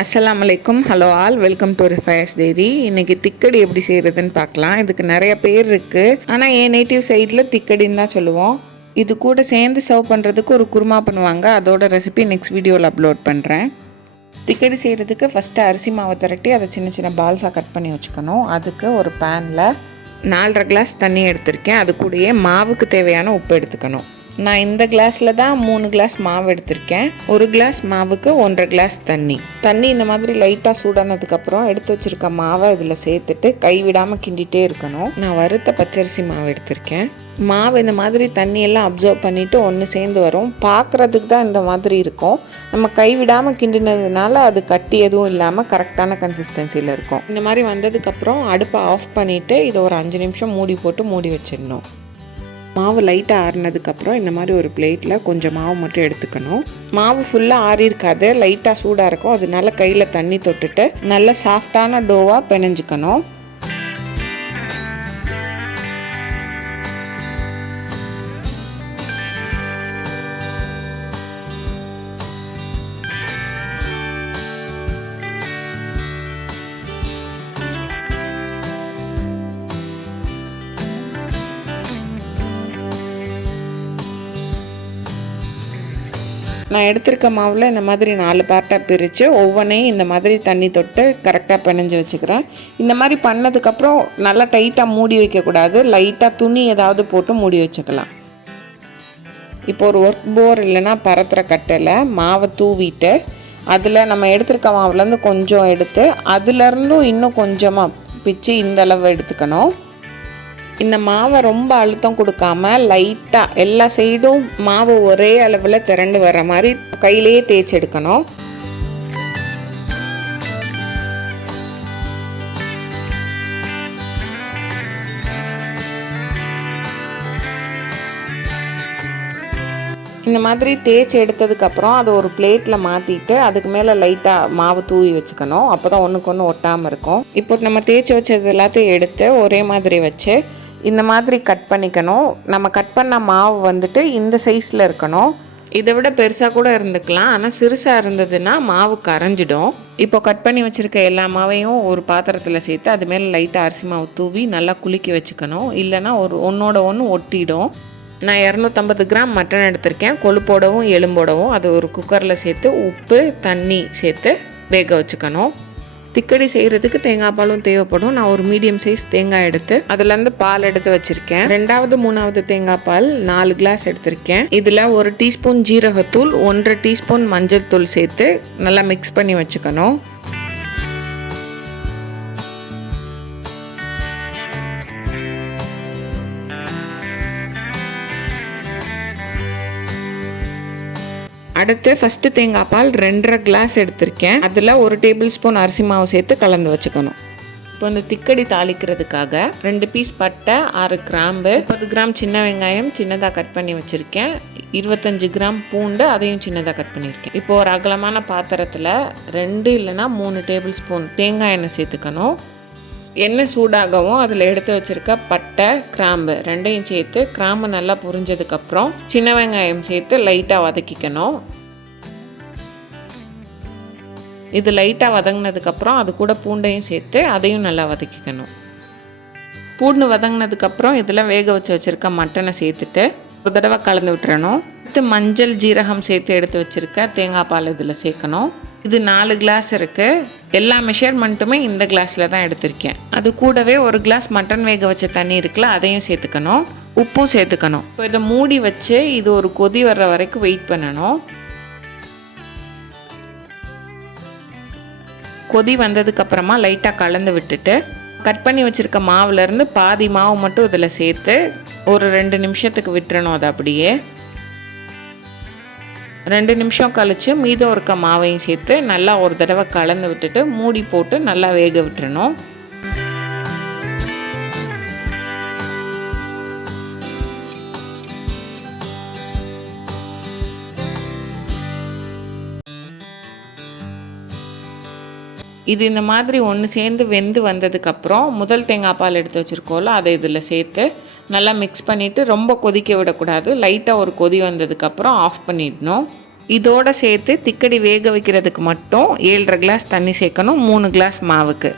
அஸ்ஸலாமு அலைக்கும். Hello all, welcome to Rifayar's diary. இன்றைக்கி திக்கடி எப்படி செய்கிறதுன்னு பார்க்கலாம். இதுக்கு நிறைய பேர் இருக்குது, ஆனால் என் நேட்டிவ் சைடில் திக்கடின்னு தான் சொல்லுவோம். இது கூட சேர்ந்து சர்வ் பண்ணுறதுக்கு ஒரு குருமா பண்ணுவாங்க. அதோட ரெசிபி நெக்ஸ்ட் வீடியோவில் அப்லோட் பண்ணுறேன். திக்கடி செய்கிறதுக்கு ஃபஸ்ட்டு அரிசி மாவை திரட்டி அதை சின்ன சின்ன பால்ஸாக கட் பண்ணி வச்சுக்கணும். அதுக்கு ஒரு பேனில் 4.5 கிளாஸ் தண்ணி எடுத்திருக்கேன். அது கூடயே மாவுக்கு தேவையான உப்பு எடுத்துக்கணும். நான் இந்த கிளாஸில் தான் 3 கிளாஸ் மாவு எடுத்திருக்கேன். 1 கிளாஸ் மாவுக்கு 1.5 கிளாஸ் தண்ணி இந்த மாதிரி லைட்டாக சூடானதுக்கப்புறம் எடுத்து வச்சுருக்க மாவை இதில் சேர்த்துட்டு கைவிடாமல் கிண்டிகிட்டே இருக்கணும். நான் வறுத்த பச்சரிசி மாவு எடுத்திருக்கேன். மாவு இந்த மாதிரி தண்ணியெல்லாம் அப்சர்வ் பண்ணிவிட்டு ஒன்று சேர்ந்து வரும். பார்க்குறதுக்கு தான் இந்த மாதிரி இருக்கும். நம்ம கைவிடாமல் கிண்டினதுனால அது கட்டி எதுவும் இல்லாமல் கரெக்டான கன்சிஸ்டன்சியில் இருக்கும். இந்த மாதிரி வந்ததுக்கப்புறம் அடுப்பை ஆஃப் பண்ணிவிட்டு இதை ஒரு 5 நிமிஷம் மூடி போட்டு மூடி வச்சிடணும். மாவு லைட்டாக ஆறினதுக்கப்புறம் இந்த மாதிரி ஒரு பிளேட்டில் கொஞ்சம் மாவு மட்டும் எடுத்துக்கணும். மாவு ஃபுல்லாக ஆறியிருக்காது, லைட்டாக சூடாக இருக்கும். அதனால கையில் தண்ணி தொட்டுட்டு நல்ல சாஃப்டான டோவாக பிணைஞ்சிக்கணும். நான் எடுத்திருக்க மாவில் இந்த மாதிரி 4 பார்ட்டாக பிரித்து ஒவ்வொன்றையும் இந்த மாதிரி தண்ணி தொட்டு கரெக்டாக பிணைஞ்சு வச்சுக்கிறேன். இந்த மாதிரி பண்ணதுக்கப்புறம் நல்லா டைட்டாக மூடி வைக்கக்கூடாது. லைட்டாக துணி ஏதாவது போட்டு மூடி வச்சுக்கலாம். இப்போ ஒரு ஒர்க் போர் இல்லைன்னா பரத்துற கட்டையில் மாவை தூவிட்டு அதில் நம்ம எடுத்திருக்க மாவுலேருந்து கொஞ்சம் எடுத்து அதுலேருந்தும் இன்னும் கொஞ்சமாக பிச்சு இந்த அளவு எடுத்துக்கணும். இந்த மாவை ரொம்ப அழுத்தம் கொடுக்காம லைட்டாக எல்லா சைடும் மாவு ஒரே அளவில் திரண்டு வர மாதிரி கையிலேயே தேய்ச்சி எடுக்கணும். இந்த மாதிரி தேய்ச்சி எடுத்ததுக்கப்புறம் அதை ஒரு பிளேட்டில் மாற்றிட்டு அதுக்கு மேலே லைட்டாக மாவு தூவி வச்சுக்கணும். அப்போ தான் ஒன்றுக்கு ஒன்று ஒட்டாமல் இருக்கும். இப்போ நம்ம தேய்ச்சி வச்சது எல்லாத்தையும் எடுத்து ஒரே மாதிரி வச்சு இந்த மாதிரி கட் பண்ணிக்கணும். நம்ம கட் பண்ண மாவு வந்துட்டு இந்த சைஸில் இருக்கணும். இதை விட பெருசாக கூட இருந்துக்கலாம், ஆனால் சிறுசாக இருந்ததுன்னா மாவு கரைஞ்சிடும். இப்போ கட் பண்ணி வச்சுருக்க எல்லா மாவையும் ஒரு பாத்திரத்தில் சேர்த்து அது மேலே லைட்டாக அரிசி மாவு தூவி நல்லா குலுக்கி வச்சுக்கணும். இல்லைன்னா ஒன்றோட ஒன்று ஒட்டிடும். நான் 250 கிராம் மட்டன் எடுத்திருக்கேன். கொழுப்போடவும் எலும்போடவும் அது ஒரு குக்கரில் சேர்த்து உப்பு தண்ணி சேர்த்து வேக வச்சுக்கணும். திக்கடி செய்கிறதுக்கு தேங்காய் பாலும் தேவைப்படும். நான் ஒரு மீடியம் சைஸ் தேங்காய் எடுத்து அதுலேருந்து பால் எடுத்து வச்சுருக்கேன். 2வது 3வது தேங்காய் பால் 4 கிளாஸ் எடுத்திருக்கேன். இதில் 1 டீஸ்பூன் ஜீரகத்தூள், 1.5 டீஸ்பூன் மஞ்சள் தூள் சேர்த்து நல்லா மிக்ஸ் பண்ணி வச்சுக்கணும். அடுத்து ஃபஸ்ட்டு தேங்காய் பால் 2.5 கிளாஸ் எடுத்திருக்கேன். அதில் 1 டேபிள் ஸ்பூன் அரிசி மாவு சேர்த்து கலந்து வச்சுக்கணும். இப்போ இந்த திக்கடி தாளிக்கிறதுக்காக 2 பீஸ் பட்டை, 6 கிராம்பு, 30 கிராம் சின்ன வெங்காயம் சின்னதாக கட் பண்ணி வச்சுருக்கேன். 25 கிராம் பூண்டு, அதையும் சின்னதாக கட் பண்ணியிருக்கேன். இப்போ ஒரு அகலமான பாத்திரத்தில் 2 இல்லைனா 3 டேபிள் ஸ்பூன் தேங்காய் எண்ணெய் சேர்த்துக்கணும். எண்ணெய் சூடாகவும் அதில் எடுத்து வச்சுருக்க பட்டை கிராம்பு 2யும் சேர்த்து கிராம்பு நல்லா புரிஞ்சதுக்கப்புறம் சின்ன வெங்காயம் சேர்த்து லைட்டாக வதக்கிக்கணும். இது லைட்டாக வதங்கினதுக்கப்புறம் அது கூட பூண்டையும் சேர்த்து அதையும் நல்லா வதக்கிக்கணும். பூண்டு வதங்கினதுக்கப்புறம் இதில் வேக வச்சுருக்க மட்டனை சேர்த்துட்டு ஒரு தடவை கலந்து விட்டுறணும். அடுத்து மஞ்சள் ஜீரகம் சேர்த்து எடுத்து வச்சுருக்க தேங்காய் பால் இதில் சேர்க்கணும். இது 4 கிளாஸ் இருக்குது. எல்லா மெஷர்மெண்ட்டுமே இந்த கிளாஸில் தான் எடுத்திருக்கேன். அது கூடவே 1 கிளாஸ் மட்டன் வேக வச்ச தண்ணி இருக்குல்ல, அதையும் சேர்த்துக்கணும். உப்பும் சேர்த்துக்கணும். இப்போ இதை மூடி வச்சு இது ஒரு கொதி வர்ற வரைக்கும் வெயிட் பண்ணணும். கொதி வந்ததுக்கப்புறமா லைட்டாக கலந்து விட்டுட்டு கட் பண்ணி வச்சுருக்க மாவுலேருந்து பாதி மாவு மட்டும் இதில் சேர்த்து ஒரு 2 நிமிஷத்துக்கு விட்டுறணும். அது அப்படியே 2 நிமிஷம் கழித்து மீதம் இருக்க மாவையும் சேர்த்து நல்லா ஒரு தடவை கலந்து விட்டுட்டு மூடி போட்டு நல்லா வேக விட்டுறணும். இது இந்த மாதிரி ஒன்று சேர்ந்து வெந்து வந்ததுக்கப்புறம் முதல் தேங்காய் பால் எடுத்து வச்சுருக்கோம்ல, அதை இதில் சேர்த்து நல்லா மிக்ஸ் பண்ணிவிட்டு ரொம்ப கொதிக்க விடக்கூடாது. லைட்டாக ஒரு கொதி வந்ததுக்கப்புறம் ஆஃப் பண்ணிடணும். இதோடு சேர்த்து திக்கடி வேக வைக்கிறதுக்கு மட்டும் 7.5 கிளாஸ் தண்ணி சேர்க்கணும் 3 கிளாஸ் மாவுக்கு.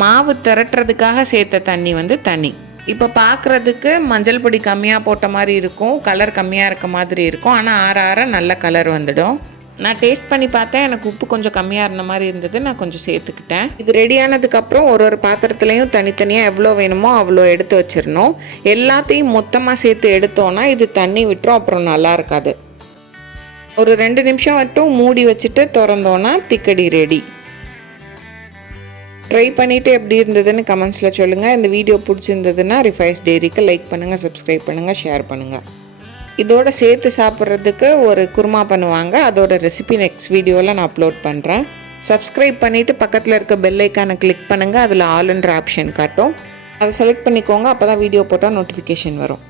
மாவு திரட்டுறதுக்காக சேர்த்த தண்ணி வந்து தனி. இப்போ பார்க்குறதுக்கு மஞ்சள் பொடி கம்மியாக போட்ட மாதிரி இருக்கும், கலர் கம்மியாக இருக்க மாதிரி இருக்கும். ஆனால் ஆற ஆற நல்ல கலர் வந்துடும். நான் டேஸ்ட் பண்ணி பார்த்தேன், எனக்கு உப்பு கொஞ்சம் கம்மியாக இருந்த மாதிரி இருந்தது, நான் கொஞ்சம் சேர்த்துக்கிட்டேன். இது ரெடியானதுக்கப்புறம் ஒரு பாத்திரத்துலையும் தனித்தனியாக எவ்வளோ வேணுமோ அவ்வளோ எடுத்து வச்சிடணும். எல்லாத்தையும் மொத்தமாக சேர்த்து எடுத்தோன்னா இது தண்ணி விட்டுரும், அப்புறம் நல்லா இருக்காது. ஒரு 2 நிமிஷம் மட்டும் மூடி வச்சுட்டு திறந்தோன்னா திக்கடி ரெடி. ட்ரை பண்ணிவிட்டு எப்படி இருந்ததுன்னு கமெண்ட்ஸில் சொல்லுங்கள். இந்த வீடியோ பிடிச்சிருந்ததுன்னா ரிஃபைஸ் டெய்ரிக்கு லைக் பண்ணுங்கள், சப்ஸ்கிரைப் பண்ணுங்கள், ஷேர் பண்ணுங்கள். இதோட சேர்த்து சாப்பிட்றதுக்கு ஒரு குருமா பண்ணுவாங்க, அதோட ரெசிபி நெக்ஸ்ட் வீடியோவில் நான் அப்லோட் பண்ணுறேன். சப்ஸ்கிரைப் பண்ணிவிட்டு பக்கத்தில் இருக்க பெல் ஐக்கானை கிளிக் பண்ணுங்கள். அதில் ஆல்ன்ற ஆப்ஷன் காட்டும், அதை செலக்ட் பண்ணிக்கோங்க. அப்போ தான் வீடியோ போட்டால் நோட்டிஃபிகேஷன் வரும்.